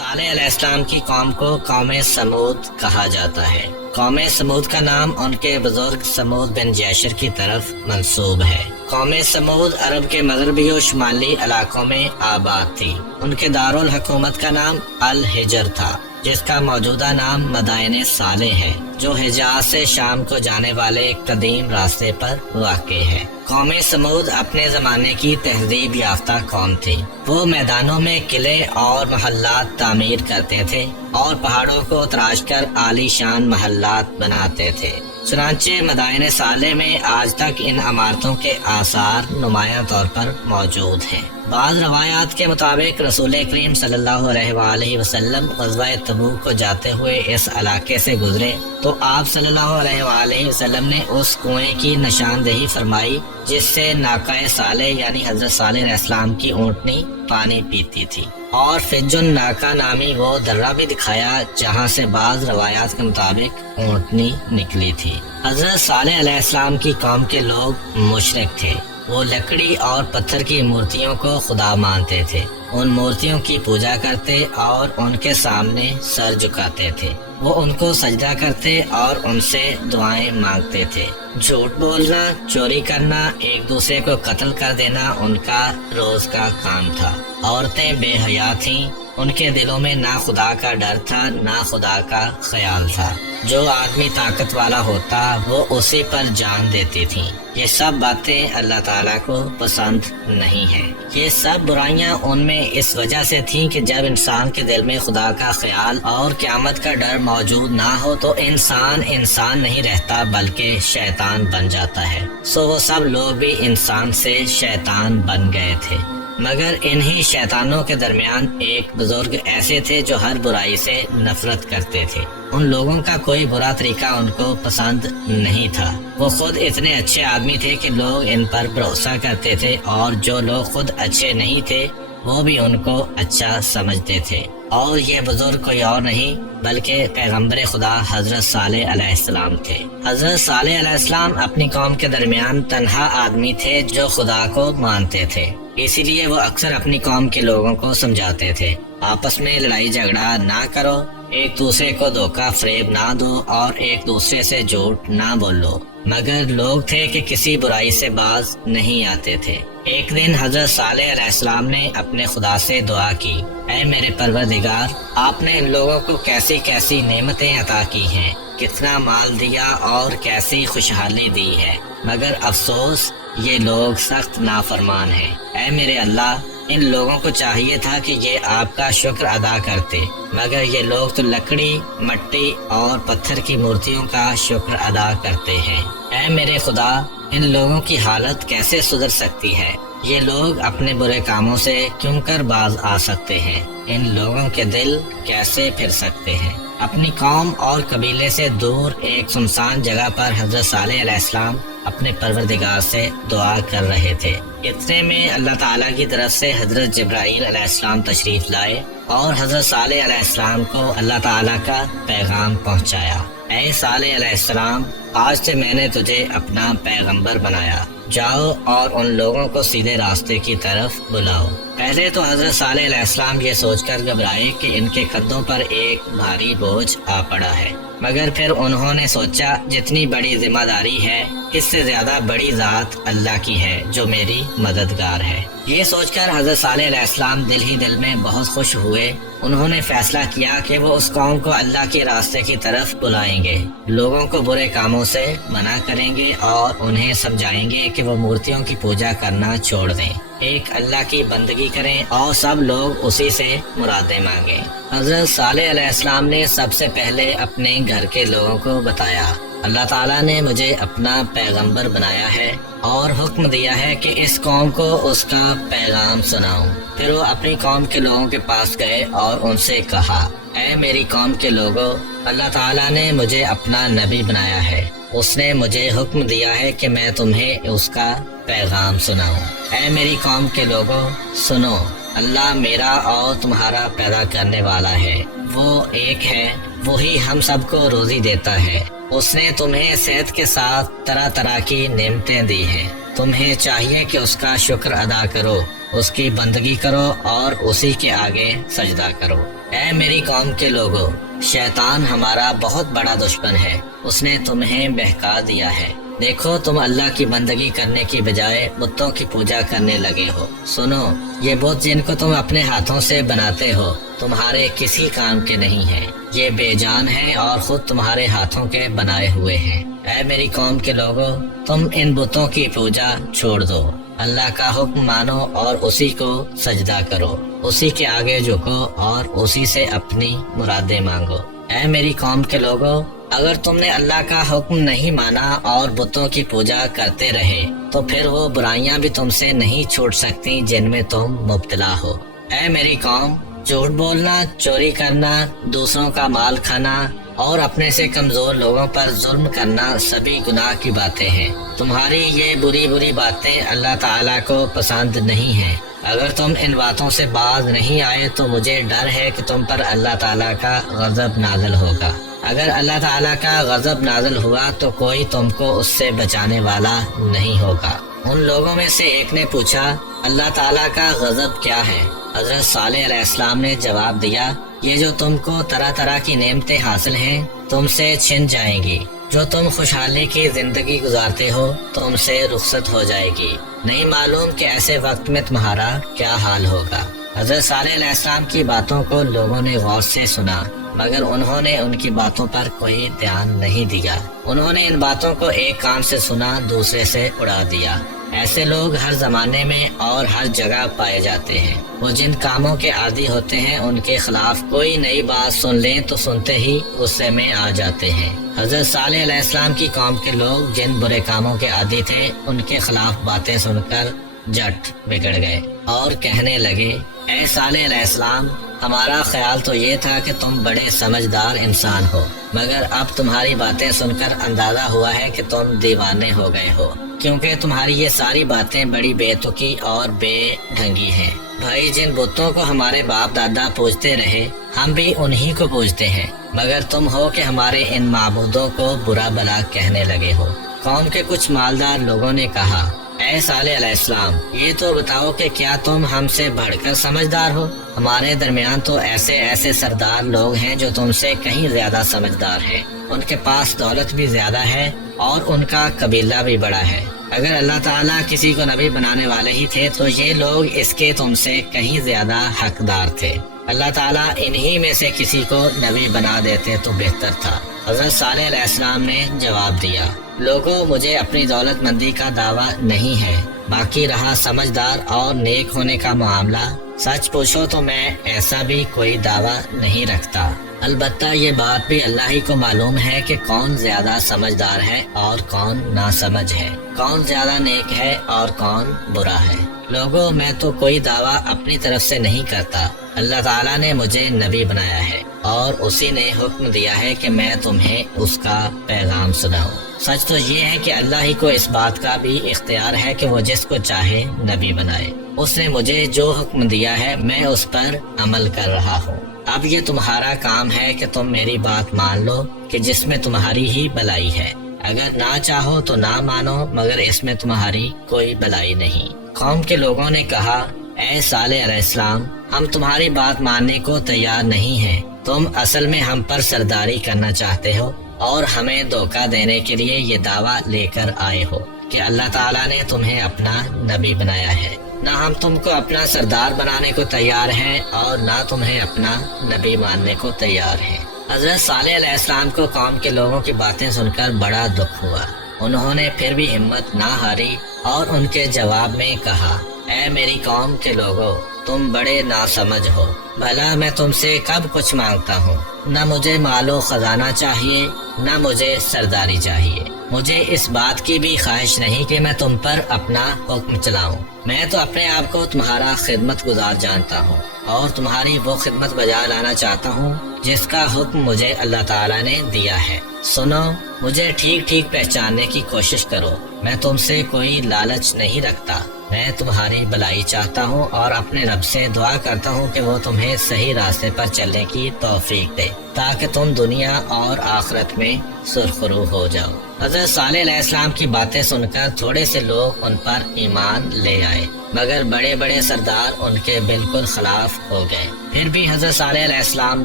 صالح علیہ السلام کی قوم کو قوم سمود کہا جاتا ہے۔ قوم سمود کا نام ان کے بزرگ سمود بن جیشر کی طرف منسوب ہے۔ قوم سمود عرب کے مغربی و شمالی علاقوں میں آباد تھی۔ ان کے دارالحکومت کا نام الحجر تھا، جس کا موجودہ نام مدائن صالح ہے، جو حجاز سے شام کو جانے والے ایک قدیم راستے پر واقع ہے۔ قوم سمود اپنے زمانے کی تہذیب یافتہ قوم تھی۔ وہ میدانوں میں قلعے اور محلات تعمیر کرتے تھے اور پہاڑوں کو تراش کر عالی شان محلات بناتے تھے۔ چنانچہ مدائن صالح میں آج تک ان عمارتوں کے آثار نمایاں طور پر موجود ہیں۔ بعض روایات کے مطابق رسول کریم صلی اللہ علیہ وآلہ وسلم غزوہ تبوک کو جاتے ہوئے اس علاقے سے گزرے تو آپ صلی اللہ علیہ وآلہ وسلم نے اس کنویں کی نشاندہی فرمائی جس سے ناقہ صالح یعنی حضرت صالح علیہ السلام کی اونٹنی پانی پیتی تھی، اور فجن ناقہ نامی وہ درہ بھی دکھایا جہاں سے بعض روایات کے مطابق اونٹنی نکلی تھی۔ حضرت صالح علیہ السلام کی قوم کے لوگ مشرک تھے۔ وہ لکڑی اور پتھر کی مورتیوں کو خدا مانتے تھے، ان مورتیوں کی پوجا کرتے اور ان کے سامنے سر جھکاتے تھے۔ وہ ان کو سجدہ کرتے اور ان سے دعائیں مانگتے تھے۔ جھوٹ بولنا، چوری کرنا، ایک دوسرے کو قتل کر دینا ان کا روز کا کام تھا۔ عورتیں بے حیا تھیں، ان کے دلوں میں نہ خدا کا ڈر تھا نہ خدا کا خیال تھا۔ جو آدمی طاقت والا ہوتا وہ اسی پر جان دیتی تھی۔ یہ سب باتیں اللہ تعالیٰ کو پسند نہیں ہیں۔ یہ سب برائیاں ان میں اس وجہ سے تھیں کہ جب انسان کے دل میں خدا کا خیال اور قیامت کا ڈر موجود نہ ہو تو انسان نہیں رہتا بلکہ شیطان بن جاتا ہے۔ سو وہ سب لوگ بھی انسان سے شیطان بن گئے تھے۔ مگر انہی شیطانوں کے درمیان ایک بزرگ ایسے تھے جو ہر برائی سے نفرت کرتے تھے۔ ان لوگوں کا کوئی برا طریقہ ان کو پسند نہیں تھا۔ وہ خود اتنے اچھے آدمی تھے کہ لوگ ان پر بھروسہ کرتے تھے، اور جو لوگ خود اچھے نہیں تھے وہ بھی ان کو اچھا سمجھتے تھے۔ اور یہ بزرگ کوئی اور نہیں بلکہ پیغمبر خدا حضرت صالح علیہ السلام تھے۔ حضرت صالح علیہ السلام اپنی قوم کے درمیان تنہا آدمی تھے جو خدا کو مانتے تھے، اسی لیے وہ اکثر اپنی قوم کے لوگوں کو سمجھاتے تھے آپس میں لڑائی جھگڑا نہ کرو، ایک دوسرے کو دھوکہ فریب نہ دو اور ایک دوسرے سے جھوٹ نہ بولو۔ مگر لوگ تھے کہ کسی برائی سے باز نہیں آتے تھے۔ ایک دن حضرت صالح علیہ السلام نے اپنے خدا سے دعا کی، اے میرے پروردگار، آپ نے ان لوگوں کو کیسی کیسی نعمتیں عطا کی ہیں، کتنا مال دیا اور کیسی خوشحالی دی ہے، مگر افسوس یہ لوگ سخت نافرمان ہیں۔ اے میرے اللہ، ان لوگوں کو چاہیے تھا کہ یہ آپ کا شکر ادا کرتے، مگر یہ لوگ تو لکڑی، مٹی اور پتھر کی مورتیوں کا شکر ادا کرتے ہیں۔ اے میرے خدا، ان لوگوں کی حالت کیسے سدھر سکتی ہے؟ یہ لوگ اپنے برے کاموں سے کیوں کر باز آ سکتے ہیں؟ ان لوگوں کے دل کیسے پھر سکتے ہیں؟ اپنی قوم اور قبیلے سے دور ایک سنسان جگہ پر حضرت صالح علیہ السلام اپنے پروردگار سے دعا کر رہے تھے۔ اتنے میں اللہ تعالیٰ کی طرف سے حضرت جبرائیل علیہ السلام تشریف لائے اور حضرت صالح علیہ السلام کو اللہ تعالیٰ کا پیغام پہنچایا۔ اے صالح علیہ السلام، آج سے میں نے تجھے اپنا پیغمبر بنایا، جاؤ اور ان لوگوں کو سیدھے راستے کی طرف بلاؤ۔ پہلے تو حضرت صالح علیہ السلام یہ سوچ کر گھبرائے کہ ان کے قدوں پر ایک بھاری بوجھ آ پڑا ہے، مگر پھر انہوں نے سوچا جتنی بڑی ذمہ داری ہے اس سے زیادہ بڑی ذات اللہ کی ہے جو میری مددگار ہے۔ یہ سوچ کر حضرت صالح علیہ السلام دل ہی دل میں بہت خوش ہوئے۔ انہوں نے فیصلہ کیا کہ وہ اس قوم کو اللہ کے راستے کی طرف بلائیں گے، لوگوں کو برے کاموں سے منع کریں گے اور انہیں سمجھائیں گے کہ وہ مورتیوں کی پوجا کرنا چھوڑ دیں، ایک اللہ کی بندگی کریں اور سب لوگ اسی سے مرادیں مانگیں۔ حضرت صالح علیہ السلام نے سب سے پہلے اپنے گھر کے لوگوں کو بتایا، اللہ تعالیٰ نے مجھے اپنا پیغمبر بنایا ہے اور حکم دیا ہے کہ اس قوم کو اس کا پیغام سناؤں۔ پھر وہ اپنی قوم کے لوگوں کے پاس گئے اور ان سے کہا، اے میری قوم کے لوگوں، اللہ تعالیٰ نے مجھے اپنا نبی بنایا ہے، اس نے مجھے حکم دیا ہے کہ میں تمہیں اس کا پیغام سناؤں۔ اے میری قوم کے لوگوں، سنو، اللہ میرا اور تمہارا پیدا کرنے والا ہے، وہ ایک ہے، وہی ہم سب کو روزی دیتا ہے۔ اس نے تمہیں صحت کے ساتھ طرح طرح کی نعمتیں دی ہیں، تمہیں چاہیے کہ اس کا شکر ادا کرو، اس کی بندگی کرو اور اسی کے آگے سجدہ کرو۔ اے میری قوم کے لوگو، شیطان ہمارا بہت بڑا دشمن ہے، اس نے تمہیں بہکا دیا ہے۔ دیکھو تم اللہ کی بندگی کرنے کی بجائے بتوں کی پوجا کرنے لگے ہو۔ سنو، یہ بت جن کو تم اپنے ہاتھوں سے بناتے ہو تمہارے کسی کام کے نہیں ہیں، یہ بے جان ہیں اور خود تمہارے ہاتھوں کے بنائے ہوئے ہیں۔ اے میری قوم کے لوگو، تم ان بتوں کی پوجا چھوڑ دو، اللہ کا حکم مانو اور اسی کو سجدہ کرو، اسی کے آگے جھکو اور اسی سے اپنی مرادیں مانگو۔ اے میری قوم کے لوگو، اگر تم نے اللہ کا حکم نہیں مانا اور بتوں کی پوجا کرتے رہے تو پھر وہ برائیاں بھی تم سے نہیں چھوٹ سکتی جن میں تم مبتلا ہو۔ اے میری قوم، جھوٹ بولنا، چوری کرنا، دوسروں کا مال کھانا اور اپنے سے کمزور لوگوں پر ظلم کرنا سبھی گناہ کی باتیں ہیں۔ تمہاری یہ بری بری باتیں اللہ تعالیٰ کو پسند نہیں ہیں۔ اگر تم ان باتوں سے باز نہیں آئے تو مجھے ڈر ہے کہ تم پر اللہ تعالیٰ کا غضب نازل ہوگا۔ اگر اللہ تعالیٰ کا غضب نازل ہوا تو کوئی تم کو اس سے بچانے والا نہیں ہوگا۔ ان لوگوں میں سے ایک نے پوچھا، اللہ تعالیٰ کا غضب کیا ہے؟ حضرت صالح علیہ السلام نے جواب دیا، یہ جو تم کو طرح طرح کی نعمتیں حاصل ہیں تم سے چھن جائیں گی، جو تم خوشحالی کی زندگی گزارتے ہو تم سے رخصت ہو جائے گی، نہیں معلوم کہ ایسے وقت میں تمہارا کیا حال ہوگا۔ حضرت صالح علیہ السلام کی باتوں کو لوگوں نے غور سے سنا، مگر انہوں نے ان کی باتوں پر کوئی دھیان نہیں دیا۔ انہوں نے ان باتوں کو ایک کان سے سنا، دوسرے سے اڑا دیا۔ ایسے لوگ ہر زمانے میں اور ہر جگہ پائے جاتے ہیں۔ وہ جن کاموں کے عادی ہوتے ہیں ان کے خلاف کوئی نئی بات سن لیں تو سنتے ہی غصے میں آ جاتے ہیں۔ حضرت صالح علیہ السلام کی قوم کے لوگ جن برے کاموں کے عادی تھے ان کے خلاف باتیں سن کر جٹ بگڑ گئے اور کہنے لگے، اے صالح علیہ السلام، ہمارا خیال تو یہ تھا کہ تم بڑے سمجھدار انسان ہو، مگر اب تمہاری باتیں سن کر اندازہ ہوا ہے کہ تم دیوانے ہو گئے ہو، کیونکہ تمہاری یہ ساری باتیں بڑی بے تکی اور بے ڈھنگی ہیں۔ بھائی، جن بتوں کو ہمارے باپ دادا پوجتے رہے ہم بھی انہی کو پوجتے ہیں، مگر تم ہو کہ ہمارے ان معبودوں کو برا بھلا کہنے لگے ہو۔ قوم کے کچھ مالدار لوگوں نے کہا، اے صالح علیہ السلام، یہ تو بتاؤ کہ کیا تم ہم سے بڑھ کر سمجھدار ہو؟ ہمارے درمیان تو ایسے ایسے سردار لوگ ہیں جو تم سے کہیں زیادہ سمجھدار ہیں، ان کے پاس دولت بھی زیادہ ہے اور ان کا قبیلہ بھی بڑا ہے۔ اگر اللہ تعالیٰ کسی کو نبی بنانے والے ہی تھے تو یہ لوگ اس کے تم سے کہیں زیادہ حقدار تھے۔ اللہ تعالیٰ انہی میں سے کسی کو نبی بنا دیتے تو بہتر تھا۔ حضرت صالح علیہ السلام نے جواب دیا، لوگوں، مجھے اپنی دولت مندی کا دعویٰ نہیں ہے، باقی رہا سمجھدار اور نیک ہونے کا معاملہ، سچ پوچھو تو میں ایسا بھی کوئی دعویٰ نہیں رکھتا۔ البتہ یہ بات بھی اللہ ہی کو معلوم ہے کہ کون زیادہ سمجھدار ہے اور کون ناسمجھ ہے، کون زیادہ نیک ہے اور کون برا ہے۔ لوگوں، میں تو کوئی دعویٰ اپنی طرف سے نہیں کرتا، اللہ تعالیٰ نے مجھے نبی بنایا ہے اور اسی نے حکم دیا ہے کہ میں تمہیں اس کا پیغام سناؤں۔ سچ تو یہ ہے کہ اللہ ہی کو اس بات کا بھی اختیار ہے کہ وہ جس کو چاہے نبی بنائے۔ اس نے مجھے جو حکم دیا ہے میں اس پر عمل کر رہا ہوں۔ اب یہ تمہارا کام ہے کہ تم میری بات مان لو کہ جس میں تمہاری ہی بلائی ہے، اگر نہ چاہو تو نہ مانو، مگر اس میں تمہاری کوئی بلائی نہیں۔ قوم کے لوگوں نے کہا، اے صالح علیہ السلام، ہم تمہاری بات ماننے کو تیار نہیں ہیں، تم اصل میں ہم پر سرداری کرنا چاہتے ہو اور ہمیں دھوکہ دینے کے لیے یہ دعویٰ لے کر آئے ہو کہ اللہ تعالیٰ نے تمہیں اپنا نبی بنایا ہے۔ نہ ہم تم کو اپنا سردار بنانے کو تیار ہیں اور نہ تمہیں اپنا نبی ماننے کو تیار ہیں۔ حضرت صالح علیہ السلام کو قوم کے لوگوں کی باتیں سن کر بڑا دکھ ہوا۔ انہوں نے پھر بھی ہمت نہ ہاری اور ان کے جواب میں کہا، اے میری قوم کے لوگوں، تم بڑے ناسمجھ ہو، بھلا میں تم سے کب کچھ مانگتا ہوں؟ نہ مجھے مال و خزانہ چاہیے، نہ مجھے سرداری چاہیے، مجھے اس بات کی بھی خواہش نہیں کہ میں تم پر اپنا حکم چلاؤں۔ میں تو اپنے آپ کو تمہارا خدمت گزار جانتا ہوں اور تمہاری وہ خدمت بجا لانا چاہتا ہوں جس کا حکم مجھے اللہ تعالیٰ نے دیا ہے۔ سنو، مجھے ٹھیک ٹھیک پہچاننے کی کوشش کرو، میں تم سے کوئی لالچ نہیں رکھتا، میں تمہاری بھلائی چاہتا ہوں اور اپنے رب سے دعا کرتا ہوں کہ وہ تمہیں صحیح راستے پر چلنے کی توفیق دے تاکہ تم دنیا اور آخرت میں سرخرو ہو جاؤ۔ حضرت صالح علیہ السلام کی باتیں سن کر تھوڑے سے لوگ ان پر ایمان لے آئے، مگر بڑے بڑے سردار ان کے بالکل خلاف ہو گئے۔ پھر بھی حضرت صالح علیہ السلام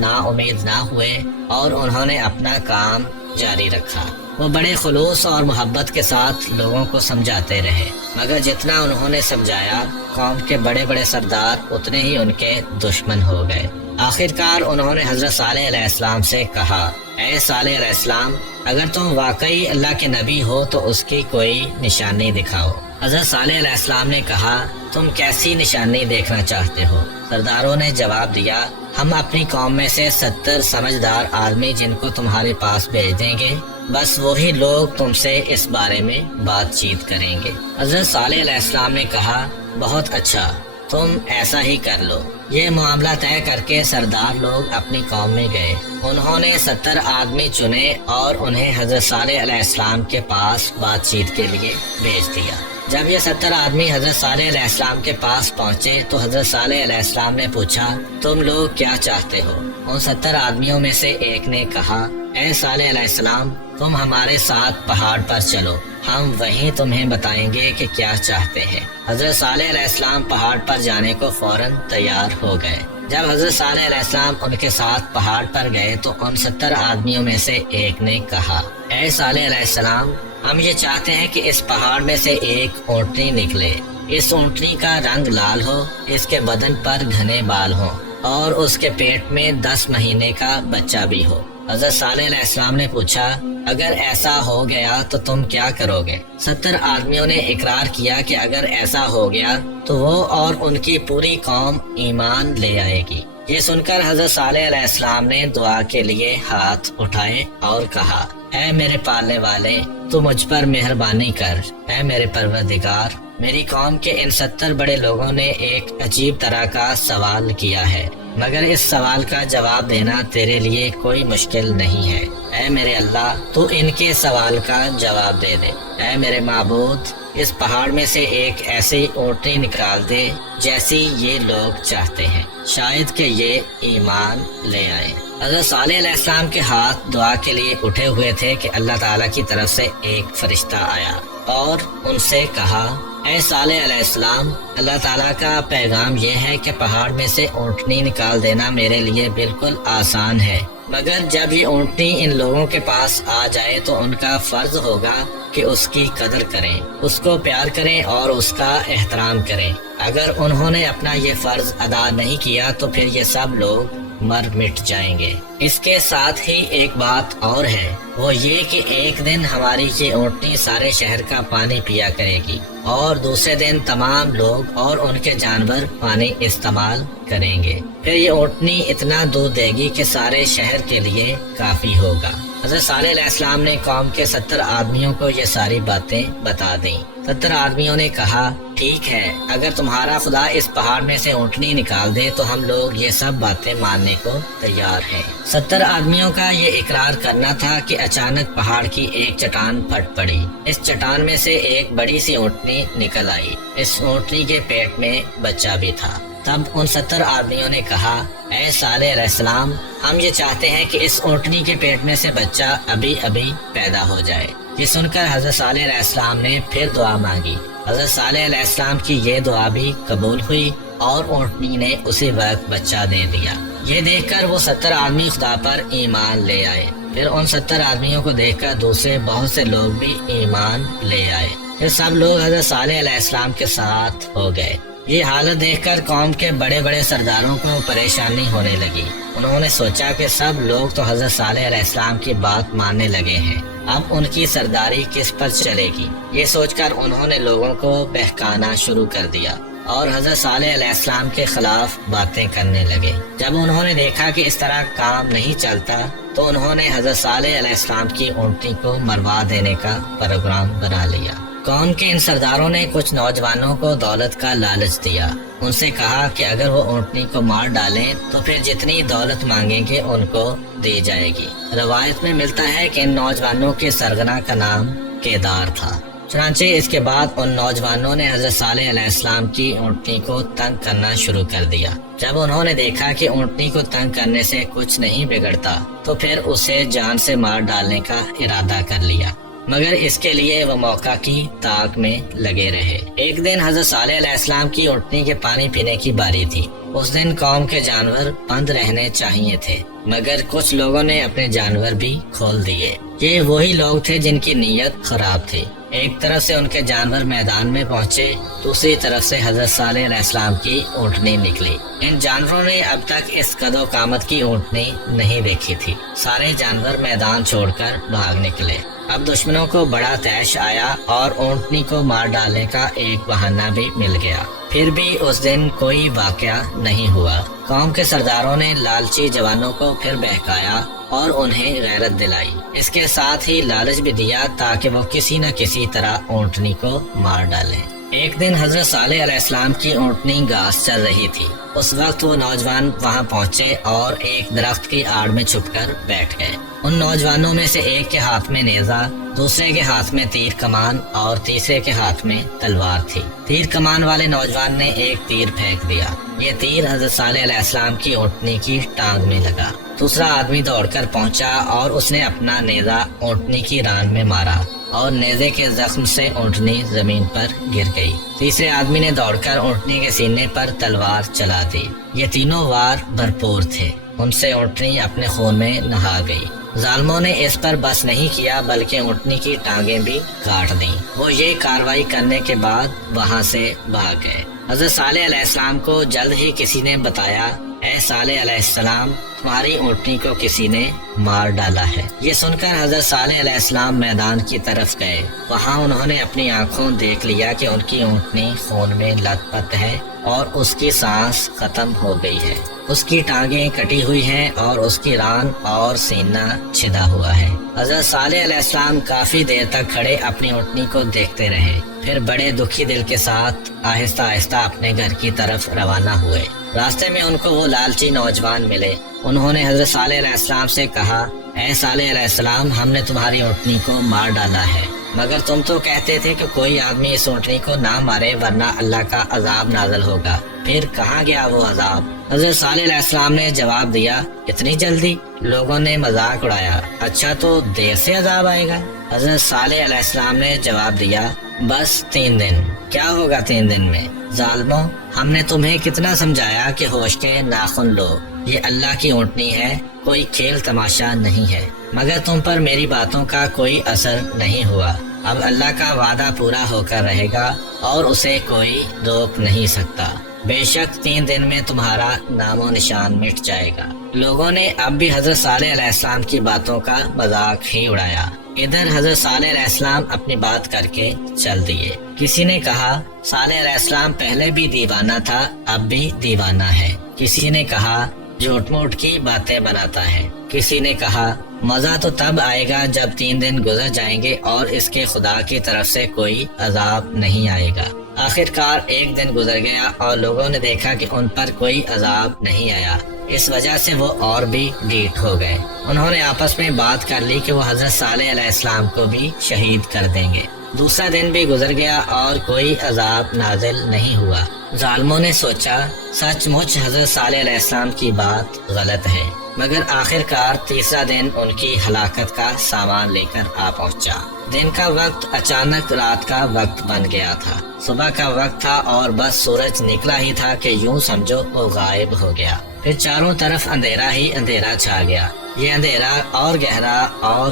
نا امید نہ ہوئے اور انہوں نے اپنا کام جاری رکھا۔ وہ بڑے خلوص اور محبت کے ساتھ لوگوں کو سمجھاتے رہے، مگر جتنا انہوں نے سمجھایا قوم کے بڑے بڑے سردار اتنے ہی ان کے دشمن ہو گئے۔ آخرکار انہوں نے حضرت صالح علیہ السلام سے کہا، اے صالح علیہ السلام، اگر تم واقعی اللہ کے نبی ہو تو اس کی کوئی نشانی دکھاؤ۔ حضرت صالح علیہ السلام نے کہا، تم کیسی نشانی دیکھنا چاہتے ہو؟ سرداروں نے جواب دیا، ہم اپنی قوم میں سے 70 سمجھدار آدمی جن کو تمہارے پاس بھیج دیں گے، بس وہی لوگ تم سے اس بارے میں بات چیت کریں گے۔ حضرت صالح علیہ السلام نے کہا، بہت اچھا، تم ایسا ہی کر لو۔ یہ معاملہ طے کر کے سردار لوگ اپنی قوم میں گئے۔ انہوں نے 70 آدمی چنے اور انہیں حضرت صالح علیہ السلام کے پاس بات چیت کے لیے بھیج دیا۔ جب یہ 70 آدمی حضرت صالح علیہ السلام کے پاس پہنچے تو حضرت صالح علیہ السلام نے پوچھا، تم لوگ کیا چاہتے ہو؟ ان 70 آدمیوں میں سے ایک نے کہا، اے صالح علیہ السلام، تم ہمارے ساتھ پہاڑ پر چلو، ہم وہیں تمہیں بتائیں گے کہ کیا چاہتے ہیں۔ حضرت صالح علیہ السلام پہاڑ پر جانے کو فوراً تیار ہو گئے۔ جب حضرت صالح علیہ السلام ان کے ساتھ پہاڑ پر گئے تو ان 70 آدمیوں میں سے ایک نے کہا، اے صالح علیہ السلام، ہم یہ چاہتے ہیں کہ اس پہاڑ میں سے ایک اونٹنی نکلے۔ اس اونٹنی کا رنگ لال ہو، اس کے بدن پر گھنے بال ہوں اور اس کے پیٹ میں 10 مہینے کا بچہ بھی ہو۔ حضرت صالح علیہ السلام نے پوچھا، اگر ایسا ہو گیا تو تم کیا کرو گے؟ 70 آدمیوں نے اقرار کیا کہ اگر ایسا ہو گیا تو وہ اور ان کی پوری قوم ایمان لے آئے گی۔ یہ سن کر حضرت صالح علیہ السلام نے دعا کے لیے ہاتھ اٹھائے اور کہا، اے میرے پالنے والے، تو مجھ پر مہربانی کر۔ اے میرے پروردگار، میری قوم کے ان 70 بڑے لوگوں نے ایک عجیب طرح کا سوال کیا ہے، مگر اس سوال کا جواب دینا تیرے لیے کوئی مشکل نہیں ہے۔ اے میرے اللہ، تو ان کے سوال کا جواب دے دے۔ اے میرے معبود، اس پہاڑ میں سے ایک ایسی اونٹنی نکال دے جیسی یہ لوگ چاہتے ہیں، شاید کہ یہ ایمان لے آئے۔ حضرت صالح علیہ السلام کے ہاتھ دعا کے لیے اٹھے ہوئے تھے کہ اللہ تعالیٰ کی طرف سے ایک فرشتہ آیا اور ان سے کہا، اے صالح علیہ السلام، اللہ تعالیٰ کا پیغام یہ ہے کہ پہاڑ میں سے اونٹنی نکال دینا میرے لیے بالکل آسان ہے، مگر جب یہ اونٹنی ان لوگوں کے پاس آ جائے تو ان کا فرض ہوگا کہ اس کی قدر کریں، اس کو پیار کریں اور اس کا احترام کریں۔ اگر انہوں نے اپنا یہ فرض ادا نہیں کیا تو پھر یہ سب لوگ مر مٹ جائیں گے۔ اس کے ساتھ ہی ایک بات اور ہے، وہ یہ کہ ایک دن ہماری یہ اونٹنی سارے شہر کا پانی پیا کرے گی اور دوسرے دن تمام لوگ اور ان کے جانور پانی استعمال کریں گے۔ پھر یہ اونٹنی اتنا دودھ دے گی کہ سارے شہر کے لیے کافی ہوگا۔ حضرت صالح علیہ السلام نے قوم کے 70 آدمیوں کو یہ ساری باتیں بتا دیں۔ 70 آدمیوں نے کہا، ٹھیک ہے، اگر تمہارا خدا اس پہاڑ میں سے اونٹنی نکال دے تو ہم لوگ یہ سب باتیں ماننے کو تیار ہیں۔ 70 آدمیوں کا یہ اقرار کرنا تھا کہ اچانک پہاڑ کی ایک چٹان پھٹ پڑی۔ اس چٹان میں سے ایک بڑی سی اونٹنی نکل آئی۔ اس اونٹنی کے پیٹ میں بچہ بھی تھا۔ تب ان 70 آدمیوں نے کہا، اے صالح علیہ السلام، ہم یہ چاہتے ہیں کہ اس اونٹنی کے پیٹ میں سے بچہ ابھی ابھی پیدا ہو جائے۔ یہ سن کر حضرت صالح علیہ السلام نے پھر دعا مانگی۔ حضرت صالح علیہ السلام کی یہ دعا بھی قبول ہوئی اور اونٹنی نے اسی وقت بچہ دے دیا۔ یہ دیکھ کر وہ 70 آدمی خدا پر ایمان لے آئے۔ پھر ان 70 آدمیوں کو دیکھ کر دوسرے بہت سے لوگ بھی ایمان لے آئے۔ پھر سب لوگ حضرت صالح علیہ السلام کے ساتھ ہو گئے۔ یہ حالت دیکھ کر قوم کے بڑے بڑے سرداروں کو پریشانی ہونے لگی۔ انہوں نے سوچا کہ سب لوگ تو حضرت صالح علیہ السلام کی بات ماننے لگے ہیں، اب ان کی سرداری کس پر چلے گی؟ یہ سوچ کر انہوں نے لوگوں کو بہکانا شروع کر دیا اور حضرت صالح علیہ السلام کے خلاف باتیں کرنے لگے۔ جب انہوں نے دیکھا کہ اس طرح کام نہیں چلتا تو انہوں نے حضرت صالح علیہ السلام کی اونٹنی کو مروا دینے کا پروگرام بنا لیا۔ قوم کے ان سرداروں نے کچھ نوجوانوں کو دولت کا لالچ دیا۔ ان سے کہا کہ اگر وہ اونٹنی کو مار ڈالیں تو پھر جتنی دولت مانگیں گے ان کو دی جائے گی۔ روایت میں ملتا ہے کہ ان نوجوانوں کے سرغنہ کا نام کیدار تھا۔ چنانچہ اس کے بعد ان نوجوانوں نے حضرت صالح علیہ السلام کی اونٹنی کو تنگ کرنا شروع کر دیا۔ جب انہوں نے دیکھا کہ اونٹنی کو تنگ کرنے سے کچھ نہیں بگڑتا تو پھر اسے جان سے مار ڈالنے کا ارادہ کر لیا، مگر اس کے لیے وہ موقع کی تاک میں لگے رہے۔ ایک دن حضرت صالح علیہ السلام کی اونٹنی کے پانی پینے کی باری تھی۔ اس دن قوم کے جانور بند رہنے چاہیے تھے، مگر کچھ لوگوں نے اپنے جانور بھی کھول دیے۔ یہ وہی لوگ تھے جن کی نیت خراب تھی۔ ایک طرف سے ان کے جانور میدان میں پہنچے، دوسری طرف سے حضرت صالح علیہ السلام کی اونٹنی نکلی۔ ان جانوروں نے اب تک اس قد و قامت کی اونٹنی نہیں دیکھی تھی۔ سارے جانور میدان چھوڑ کر بھاگ نکلے۔ اب دشمنوں کو بڑا طیش آیا اور اونٹنی کو مار ڈالنے کا ایک بہانہ بھی مل گیا۔ پھر بھی اس دن کوئی واقعہ نہیں ہوا۔ قوم کے سرداروں نے لالچی جوانوں کو پھر بہکایا اور انہیں غیرت دلائی۔ اس کے ساتھ ہی لالچ بھی دیا تاکہ وہ کسی نہ کسی طرح اونٹنی کو مار ڈالیں۔ ایک دن حضرت صالح علیہ السلام کی اونٹنی گھاس چر رہی تھی۔ اس وقت وہ نوجوان وہاں پہنچے اور ایک درخت کی آڑ میں چھپ کر بیٹھ گئے۔ ان نوجوانوں میں سے ایک کے ہاتھ میں نیزہ، دوسرے کے ہاتھ میں تیر کمان اور تیسرے کے ہاتھ میں تلوار تھی۔ تیر کمان والے نوجوان نے ایک تیر پھینک دیا۔ یہ تیر حضرت صالح علیہ السلام کی اونٹنی کی ٹانگ میں لگا۔ دوسرا آدمی دوڑ کر پہنچا اور اس نے اپنا نیزہ اونٹنی کی ران میں مارا اور نیزے کے زخم سے اونٹنی زمین پر گر گئی۔ تیسرے آدمی نے دوڑ کر اونٹنی کے سینے پر تلوار چلا دی۔ یہ تینوں وار بھرپور تھے۔ ان سے اونٹنی اپنے خون میں نہا گئی۔ ظالموں نے اس پر بس نہیں کیا بلکہ اونٹنی کی ٹانگیں بھی کاٹ دیں۔ وہ یہ کارروائی کرنے کے بعد وہاں سے بھاگ گئے۔ حضرت صالح علیہ السلام کو جلد ہی کسی نے بتایا، اے صالح علیہ السلام، تمہاری اونٹنی کو کسی نے مار ڈالا ہے۔ یہ سن کر حضرت صالح علیہ السلام میدان کی طرف گئے۔ وہاں انہوں نے اپنی آنکھوں دیکھ لیا کہ ان کی اونٹنی خون میں لت پت ہے اور اس کی سانس ختم ہو گئی ہے۔ اس کی ٹانگیں کٹی ہوئی ہیں اور اس کی ران اور سینہ چھدا ہوا ہے۔ حضرت صالح علیہ السلام کافی دیر تک کھڑے اپنی اونٹنی کو دیکھتے رہے، پھر بڑے دکھی دل کے ساتھ آہستہ آہستہ اپنے گھر کی طرف روانہ ہوئے۔ راستے میں ان کو وہ لالچی نوجوان ملے۔ انہوں نے حضرت صالح علیہ السلام سے کہا، اے صالح علیہ السلام، ہم نے تمہاری اونٹنی کو مار ڈالا ہے، مگر تم تو کہتے تھے کہ کوئی آدمی اس اونٹنی کو نہ مارے ورنہ اللہ کا عذاب نازل ہوگا، پھر کہاں گیا وہ عذاب؟ حضرت صالح علیہ السلام نے جواب دیا، اتنی جلدی؟ لوگوں نے مذاق اڑایا، اچھا تو دیر سے عذاب آئے گا؟ حضرت صالح علیہ السلام نے جواب دیا، بس 3 دن۔ کیا ہوگا 3 دن میں؟ ظالموں، ہم نے تمہیں کتنا سمجھایا کہ ہوش کے ناخن لو، یہ اللہ کی اونٹنی ہے، کوئی کھیل تماشا نہیں ہے، مگر تم پر میری باتوں کا کوئی اثر نہیں ہوا۔ اب اللہ کا وعدہ پورا ہو کر رہے گا اور اسے کوئی روک نہیں سکتا۔ بے شک 3 دن میں تمہارا نام و نشان مٹ جائے گا۔ لوگوں نے اب بھی حضرت صالح علیہ السلام کی باتوں کا مذاق ہی اڑایا۔ ادھر حضرت صالح علیہ السلام اپنی بات کر کے چل دیے۔ کسی نے کہا، صالح علیہ السلام پہلے بھی دیوانہ تھا، اب بھی دیوانہ ہے۔ کسی نے کہا، جھوٹ موٹ کی باتیں بناتا ہے۔ کسی نے کہا، مزہ تو تب آئے گا جب 3 دن گزر جائیں گے اور اس کے خدا کی طرف سے کوئی عذاب نہیں آئے گا۔ آخرکار ایک دن گزر گیا اور لوگوں نے دیکھا کہ ان پر کوئی عذاب نہیں آیا۔ اس وجہ سے وہ اور بھی ڈھیٹ ہو گئے۔ انہوں نے آپس میں بات کر لی کہ وہ حضرت صالح علیہ السلام کو بھی شہید کر دیں گے۔ دوسرا دن بھی گزر گیا اور کوئی عذاب نازل نہیں ہوا۔ ظالموں نے سوچا، سچ مچ حضرت صالح علیہ السلام کی بات غلط ہے، مگر آخرکار تیسرا دن ان کی ہلاکت کا سامان لے کر آ پہنچا۔ دن کا وقت اچانک رات کا وقت بن گیا تھا۔ صبح کا وقت تھا اور بس سورج نکلا ہی تھا کہ یوں سمجھو وہ غائب ہو گیا۔ پھر چاروں طرف اندھیرا ہی اندھیرا چھا گیا۔ یہ اندھیرا اور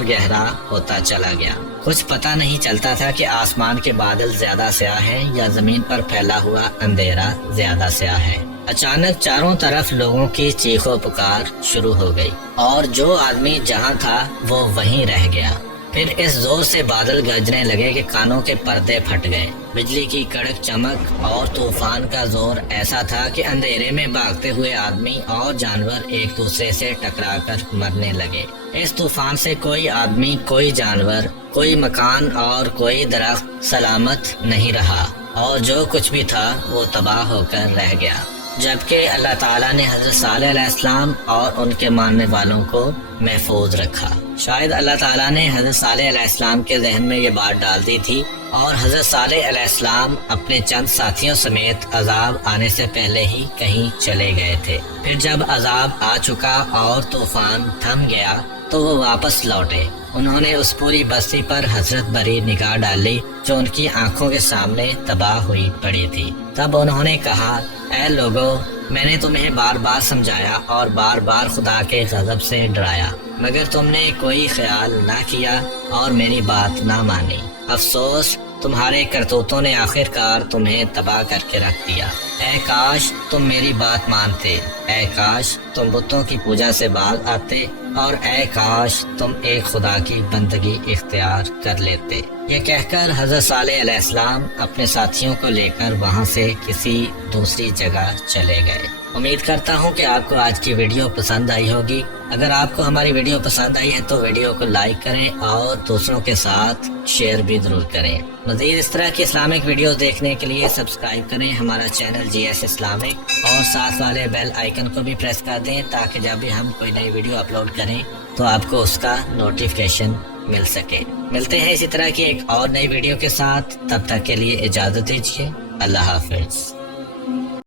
گہرا ہوتا چلا گیا۔ کچھ پتہ نہیں چلتا تھا کہ آسمان کے بادل زیادہ سیاہ ہیں یا زمین پر پھیلا ہوا اندھیرا زیادہ سیاہ ہے۔ اچانک چاروں طرف لوگوں کی چیخ و پکار شروع ہو گئی اور جو آدمی جہاں تھا وہ وہیں رہ گیا۔ پھر اس زور سے بادل گرجنے لگے کہ کانوں کے پردے پھٹ گئے۔ بجلی کی کڑک چمک اور طوفان کا زور ایسا تھا کہ اندھیرے میں بھاگتے ہوئے آدمی اور جانور ایک دوسرے سے ٹکرا کر مرنے لگے۔ اس طوفان سے کوئی آدمی، کوئی جانور، کوئی مکان اور کوئی درخت سلامت نہیں رہا اور جو کچھ بھی تھا وہ تباہ ہو کر رہ گیا۔ جبکہ اللہ تعالیٰ نے حضرت صالح علیہ السلام اور ان کے ماننے والوں کو محفوظ رکھا۔ شاید اللہ تعالیٰ نے حضرت صالح علیہ السلام کے ذہن میں یہ بات ڈال دی تھی اور حضرت صالح علیہ السلام اپنے چند ساتھیوں سمیت عذاب آنے سے پہلے ہی کہیں چلے گئے تھے۔ پھر جب عذاب آ چکا اور طوفان تھم گیا تو وہ واپس لوٹے۔ انہوں نے اس پوری بستی پر حسرت بھری نگاہ ڈالی جو ان کی آنکھوں کے سامنے تباہ ہوئی پڑی تھی۔ تب انہوں نے کہا، اے لوگو، میں نے تمہیں بار بار سمجھایا اور بار بار خدا کے غضب سے ڈرایا، مگر تم نے کوئی خیال نہ کیا اور میری بات نہ مانی۔ افسوس، تمہارے کرتوتوں نے آخر کار تمہیں تباہ کر کے رکھ دیا۔ اے کاش تم میری بات مانتے، اے کاش تم بتوں کی پوجا سے باز آتے، اور اے کاش تم ایک خدا کی بندگی اختیار کر لیتے۔ یہ کہہ کر حضرت صالح علیہ السلام اپنے ساتھیوں کو لے کر وہاں سے کسی دوسری جگہ چلے گئے۔ امید کرتا ہوں کہ آپ کو آج کی ویڈیو پسند آئی ہوگی۔ اگر آپ کو ہماری ویڈیو پسند آئی ہے تو ویڈیو کو لائک کریں اور دوسروں کے ساتھ شیئر بھی ضرور کریں۔ مزید اس طرح کی اسلامک ویڈیوز دیکھنے کے لیے سبسکرائب کریں ہمارا چینل جی ایس اسلامک، اور ساتھ والے بیل آئیکن کو بھی پریس کر دیں تاکہ جب بھی ہم کوئی نئی ویڈیو اپلوڈ کریں تو آپ کو اس کا نوٹیفیکیشن مل سکے۔ ملتے ہیں اسی طرح کی ایک اور نئی ویڈیو کے ساتھ، تب تک کے لیے اجازت دیجیے۔ اللہ حافظ۔